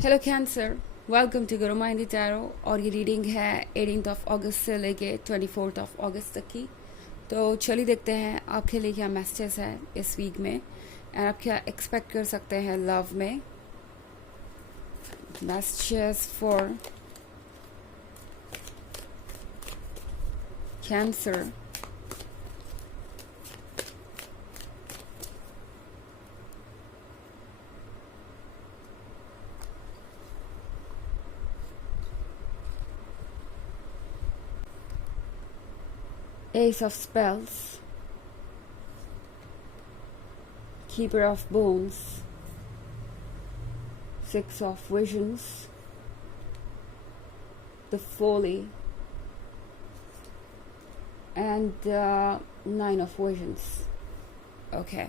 Hello cancer, welcome to Guru माइंडी tarot. और ये reading है 18 अगस्त से लेके 24 अगस्त तक की। तो चलिए देखते हैं आपके लिए क्या मैसेजेस है इस वीक में एंड आप क्या एक्सपेक्ट कर सकते हैं लव में। Messages for cancer. Ace of Spells, Keeper of Bones, Six of Visions, The Folly, and Nine of Visions. Okay.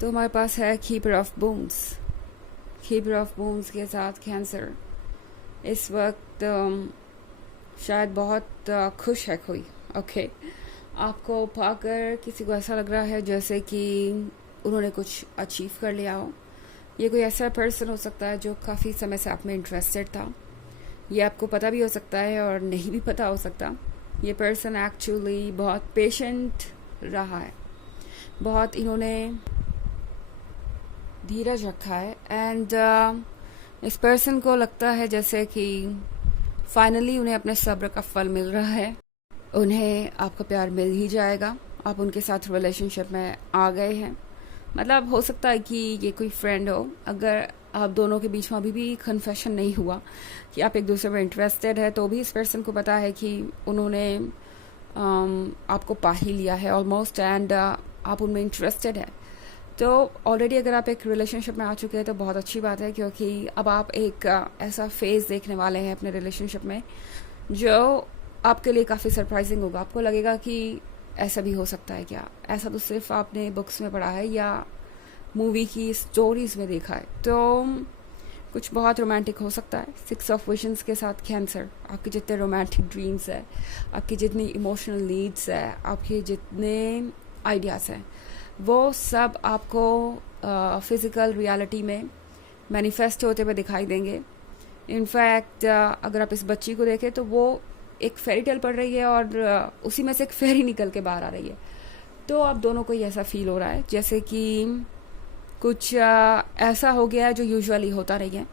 तो हमारे पास है keeper of bones. Keeper of bones के साथ कैंसर इस वक्त शायद बहुत खुश है कोई। ओके, आपको पाकर किसी को ऐसा लग रहा है जैसे कि उन्होंने कुछ अचीव कर लिया हो। ये कोई ऐसा पर्सन हो सकता है जो काफ़ी समय से आप में इंटरेस्टेड था। ये आपको पता भी हो सकता है और नहीं भी पता हो सकता। ये पर्सन एक्चुअली बहुत पेशेंट रहा है, बहुत इन्होंने धीरज रखा है एंड इस पर्सन को लगता है जैसे कि फाइनली उन्हें अपने सब्र का फल मिल रहा है। उन्हें आपका प्यार मिल ही जाएगा। आप उनके साथ रिलेशनशिप में आ गए हैं। मतलब हो सकता है कि ये कोई फ्रेंड हो। अगर आप दोनों के बीच में अभी भी कन्फेशन नहीं हुआ कि आप एक दूसरे में इंटरेस्टेड है, तो भी इस पर्सन को पता है कि उन्होंने आपको पा ही लिया है ऑलमोस्ट एंड आप उनमें इंटरेस्टेड है। तो ऑलरेडी अगर आप एक रिलेशनशिप में आ चुके हैं तो बहुत अच्छी बात है, क्योंकि अब आप एक ऐसा फेज़ देखने वाले हैं अपने रिलेशनशिप में जो आपके लिए काफ़ी सरप्राइजिंग होगा। आपको लगेगा कि ऐसा भी हो सकता है क्या। ऐसा तो सिर्फ आपने बुक्स में पढ़ा है या मूवी की स्टोरीज में देखा है। तो कुछ बहुत रोमांटिक हो सकता है। सिक्स ऑफ विजन्स के साथ कैंसर, आपके जितने रोमांटिक ड्रीम्स है, आपकी जितनी इमोशनल नीड्स है, आपके जितने आइडियाज़ हैं, वो सब आपको फिज़िकल रियलिटी में मैनिफेस्ट होते हुए दिखाई देंगे। इनफैक्ट अगर आप इस बच्ची को देखें तो वो एक फेरी टेल पढ़ रही है और उसी में से एक फेरी निकल के बाहर आ रही है। तो आप दोनों को ही ऐसा फील हो रहा है जैसे कि कुछ ऐसा हो गया है जो यूजुअली होता नहीं है।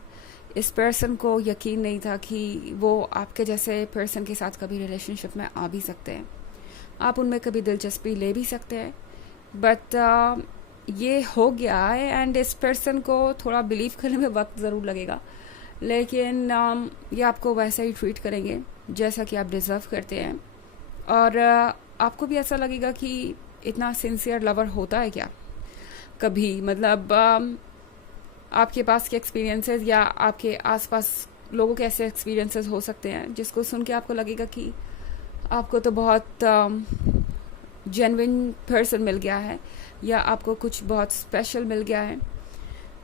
इस पर्सन को यकीन नहीं था कि वो आपके जैसे पर्सन के साथ कभी रिलेशनशिप में आ भी सकते हैं। आप उनमें कभी दिलचस्पी ले भी सकते हैं, बट ये हो गया है एंड इस पर्सन को थोड़ा बिलीव करने में वक्त ज़रूर लगेगा, लेकिन ये आपको वैसे ही ट्रीट करेंगे जैसा कि आप डिज़र्व करते हैं। और आपको भी ऐसा लगेगा कि इतना सिंसियर लवर होता है क्या कभी। मतलब आपके पास के एक्सपीरियंसेस या आपके आसपास लोगों के ऐसे एक्सपीरियंसेस हो सकते हैं जिसको सुन के आपको लगेगा कि आपको तो बहुत जेन्युइन पर्सन मिल गया है या आपको कुछ बहुत स्पेशल मिल गया है।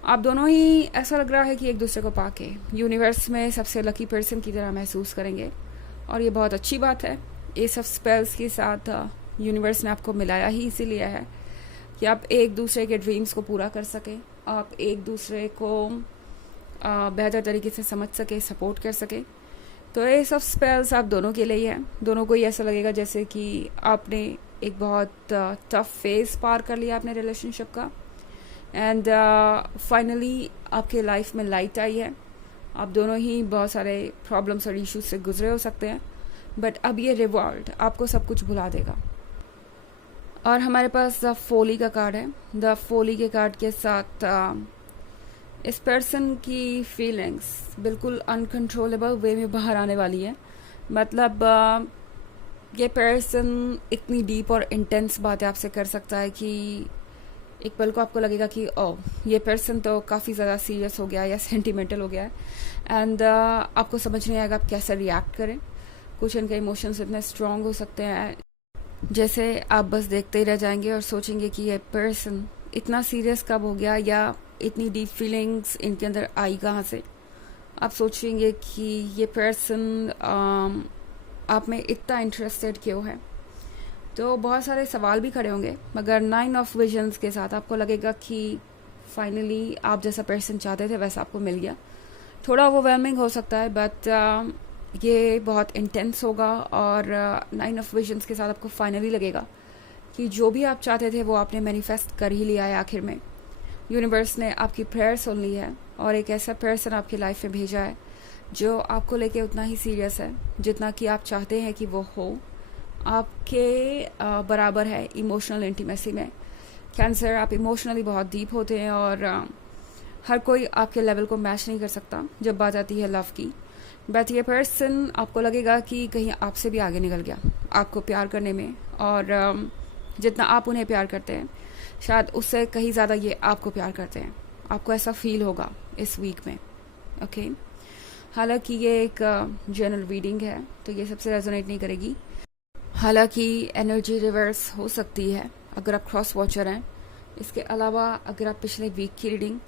आप दोनों ही ऐसा लग रहा है कि एक दूसरे को पाके यूनिवर्स में सबसे लकी पर्सन की तरह महसूस करेंगे और ये बहुत अच्छी बात है। एस ऑफ स्पेल्स के साथ यूनिवर्स ने आपको मिलाया ही इसीलिए है कि आप एक दूसरे के ड्रीम्स को पूरा कर सकें, आप एक दूसरे को बेहतर तरीके से समझ सके, सपोर्ट कर सके। तो एस ऑफ स्पेल्स आप दोनों के लिए ही है। दोनों को ही ऐसा लगेगा जैसे कि आपने एक बहुत टफ फेज पार कर लिया अपने रिलेशनशिप का एंड फाइनली आपके लाइफ में लाइट आई है। आप दोनों ही बहुत सारे प्रॉब्लम्स और इश्यूज से गुजरे हो सकते हैं, बट अब ये रिवॉर्ड आपको सब कुछ भुला देगा। और हमारे पास द फोली का कार्ड है। द फोली के कार्ड के साथ इस पर्सन की फीलिंग्स बिल्कुल अनकंट्रोलेबल वे में बाहर आने वाली है। मतलब ये पर्सन इतनी डीप और इंटेंस बातें आपसे कर सकता है कि एक पल को आपको लगेगा कि ओह, ये पर्सन तो काफ़ी ज़्यादा सीरियस हो गया या सेंटिमेंटल हो गया है एंड आपको समझ नहीं आएगा आप कैसे रिएक्ट करें। कुछ इनके इमोशंस इतने स्ट्रांग हो सकते हैं जैसे आप बस देखते ही रह जाएंगे और सोचेंगे कि ये पर्सन इतना सीरियस कब हो गया या इतनी डीप फीलिंग्स इनके अंदर आई कहाँ से। आप सोचेंगे कि ये पर्सन आप में इतना इंटरेस्टेड क्यों है। तो बहुत सारे सवाल भी खड़े होंगे, मगर 9 ऑफ विजन्स के साथ आपको लगेगा कि फाइनली आप जैसा पर्सन चाहते थे वैसा आपको मिल गया। थोड़ा ओवरवेलमिंग हो सकता है, बट ये बहुत इंटेंस होगा, और 9 ऑफ विजन्स के साथ आपको फाइनली लगेगा कि जो भी आप चाहते थे वो आपने मैनिफेस्ट कर ही लिया है। आखिर में यूनिवर्स ने आपकी प्रेयर सुन ली है और एक ऐसा पर्सन आपकी लाइफ में भेजा है जो आपको लेके उतना ही सीरियस है जितना कि आप चाहते हैं कि वो हो। आपके बराबर है इमोशनल इंटीमेसी में। कैंसर, आप इमोशनली बहुत डीप होते हैं और हर कोई आपके लेवल को मैच नहीं कर सकता जब बात आती है लव की। बट ये पर्सन आपको लगेगा कि कहीं आपसे भी आगे निकल गया आपको प्यार करने में, और जितना आप उन्हें प्यार करते हैं शायद उससे कहीं ज़्यादा ये आपको प्यार करते हैं। आपको ऐसा फील होगा इस वीक में। ओके, हालांकि ये एक जनरल रीडिंग है तो ये सबसे रेजोनेट नहीं करेगी। हालांकि एनर्जी रिवर्स हो सकती है अगर आप क्रॉस वॉचर हैं। इसके अलावा अगर आप पिछले वीक की रीडिंग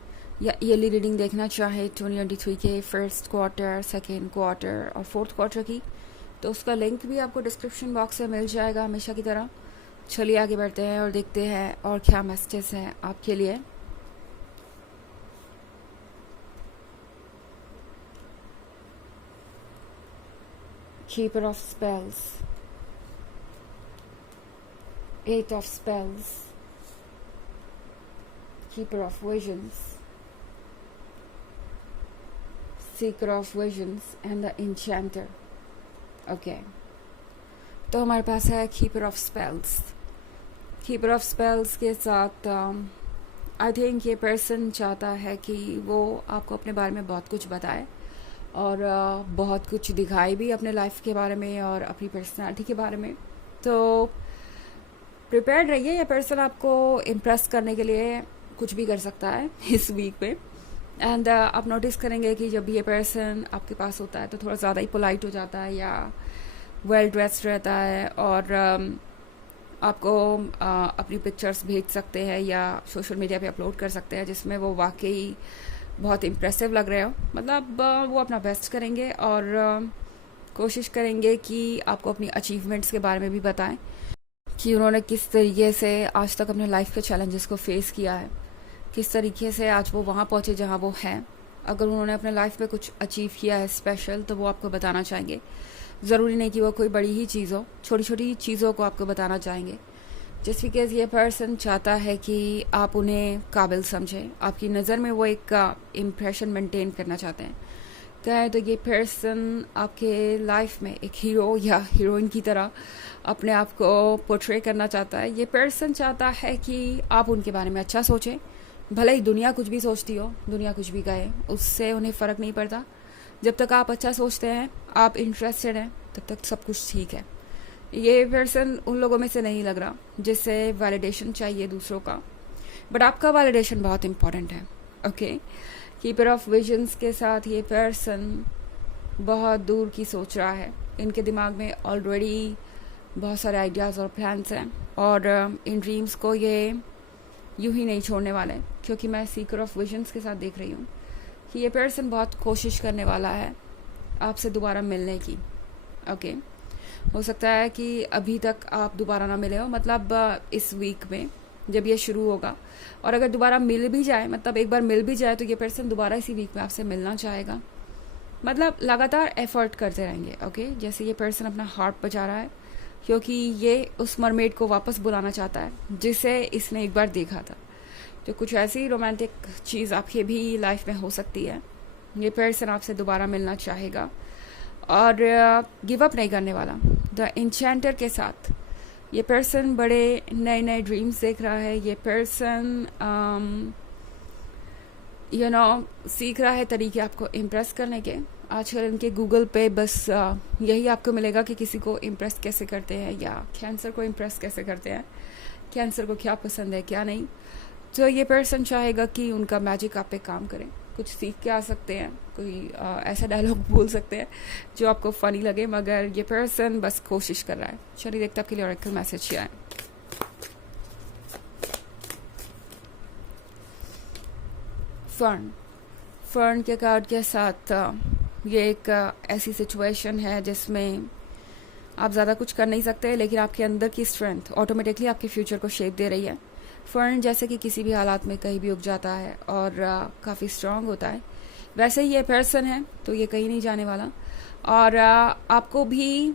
या ईयरली रीडिंग देखना चाहें 2023 के फर्स्ट क्वार्टर, सेकेंड क्वार्टर और फोर्थ क्वार्टर की, तो उसका लिंक भी आपको डिस्क्रिप्शन बॉक्स में मिल जाएगा हमेशा की तरह। चलिए आगे बढ़ते हैं और देखते हैं और क्या मैसेजेस हैं आपके लिए। Keeper of Spells, 8 of Spells, Keeper of Visions, Seeker of Visions and the Enchanter. Okay, तो हमारे पास है Keeper of Spells. Keeper of Spells के साथ आई थिंक ये पर्सन चाहता है कि वो आपको अपने बारे में बहुत कुछ बताए और बहुत कुछ दिखाए भी अपने लाइफ के बारे में और अपनी पर्सनालिटी के बारे में। तो प्रिपेयर्ड रहिए, ये पर्सन आपको इम्प्रेस करने के लिए कुछ भी कर सकता है इस वीक में। एंड आप नोटिस करेंगे कि जब ये पर्सन आपके पास होता है तो थोड़ा ज़्यादा ही पोलाइट हो जाता है या वेल ड्रेस्ड रहता है, और आपको अपनी पिक्चर्स भेज सकते हैं या सोशल मीडिया पे अपलोड कर सकते हैं जिसमें वो वाकई बहुत इम्प्रेसिव लग रहे हो। मतलब वो अपना बेस्ट करेंगे और कोशिश करेंगे कि आपको अपनी अचीवमेंट्स के बारे में भी बताएं कि उन्होंने किस तरीके से आज तक अपने लाइफ के चैलेंजेस को फेस किया है, किस तरीके से आज वो वहाँ पहुँचे जहाँ वो हैं। अगर उन्होंने अपने लाइफ में कुछ अचीव किया है स्पेशल तो वो आपको बताना चाहेंगे। ज़रूरी नहीं कि वो कोई बड़ी ही चीज़ हो, छोटी छोटी चीज़ों को आपको बताना चाहेंगे। जस्ट बिकॉज ये पर्सन चाहता है कि आप उन्हें काबिल समझें, आपकी नज़र में वो एक इम्प्रेशन मेंटेन करना चाहते हैं। कहें तो ये पर्सन आपके लाइफ में एक हीरो या हीरोइन की तरह अपने आप को पोर्ट्रे करना चाहता है। ये पर्सन चाहता है कि आप उनके बारे में अच्छा सोचें, भले ही दुनिया कुछ भी सोचती हो, दुनिया कुछ भी कहे, उससे उन्हें फ़र्क नहीं पड़ता। जब तक आप अच्छा सोचते हैं, आप इंटरेस्टेड हैं, तब तक सब कुछ ठीक है। ये पर्सन उन लोगों में से नहीं लग रहा जिससे वैलिडेशन चाहिए दूसरों का, बट आपका वैलिडेशन बहुत इंपॉर्टेंट है। ओके, कीपर ऑफ विजन्स के साथ ये पर्सन बहुत दूर की सोच रहा है। इनके दिमाग में ऑलरेडी बहुत सारे आइडियाज़ और प्लान्स हैं और इन ड्रीम्स को ये यूं ही नहीं छोड़ने वाले, क्योंकि मैं सीकर ऑफ विजन्स के साथ देख रही हूँ कि ये पर्सन बहुत कोशिश करने वाला है आपसे दोबारा मिलने की। ओके, हो सकता है कि अभी तक आप दोबारा ना मिले हो, मतलब इस वीक में जब ये शुरू होगा, और अगर दोबारा मिल भी जाए, मतलब एक बार मिल भी जाए, तो ये पर्सन दोबारा इसी वीक में आपसे मिलना चाहेगा। मतलब लगातार एफर्ट करते रहेंगे। ओके, जैसे ये पर्सन अपना हार्ट बचा रहा है क्योंकि ये उस मरमेड को वापस बुलाना चाहता है जिसे इसने एक बार देखा था। तो कुछ ऐसी रोमांटिक चीज़ आपकी भी लाइफ में हो सकती है। ये पर्सन आपसे दोबारा मिलना चाहेगा और गिव अप नहीं करने वाला। द इंचेंटर के साथ ये पर्सन बड़े नए नए ड्रीम्स देख रहा है। ये पर्सन सीख रहा है तरीके आपको इम्प्रेस करने के। आजकल इनके गूगल पे बस यही आपको मिलेगा कि किसी को इम्प्रेस कैसे करते हैं या कैंसर को इम्प्रेस कैसे करते हैं, कैंसर को क्या पसंद है क्या नहीं। तो ये पर्सन चाहेगा कि उनका मैजिक आप पे काम करे। कुछ सीख के आ सकते हैं, कोई ऐसा डायलॉग बोल सकते हैं जो आपको फनी लगे, मगर ये पर्सन बस कोशिश कर रहा है। चलिए देखते आपके लिए ऑरेकल मैसेज क्या है। फर्न के कार्ड के साथ ये एक ऐसी सिचुएशन है जिसमें आप ज़्यादा कुछ कर नहीं सकते, लेकिन आपके अंदर की स्ट्रेंथ ऑटोमेटिकली आपके फ्यूचर को शेप दे रही है। फर्न जैसे कि किसी भी हालात में कहीं भी उग जाता है और काफ़ी स्ट्रांग होता है, वैसे ही ये पर्सन है, तो ये कहीं नहीं जाने वाला। और आपको भी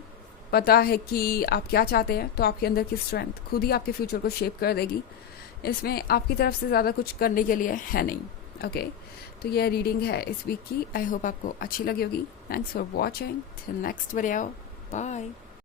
पता है कि आप क्या चाहते हैं, तो आपके अंदर की स्ट्रेंथ खुद ही आपके फ्यूचर को शेप कर देगी। इसमें आपकी तरफ से ज़्यादा कुछ करने के लिए है नहीं। ओके, तो ये रीडिंग है इस वीक की। आई होप आपको अच्छी लगी होगी। Thanks for watching. Till next video, bye.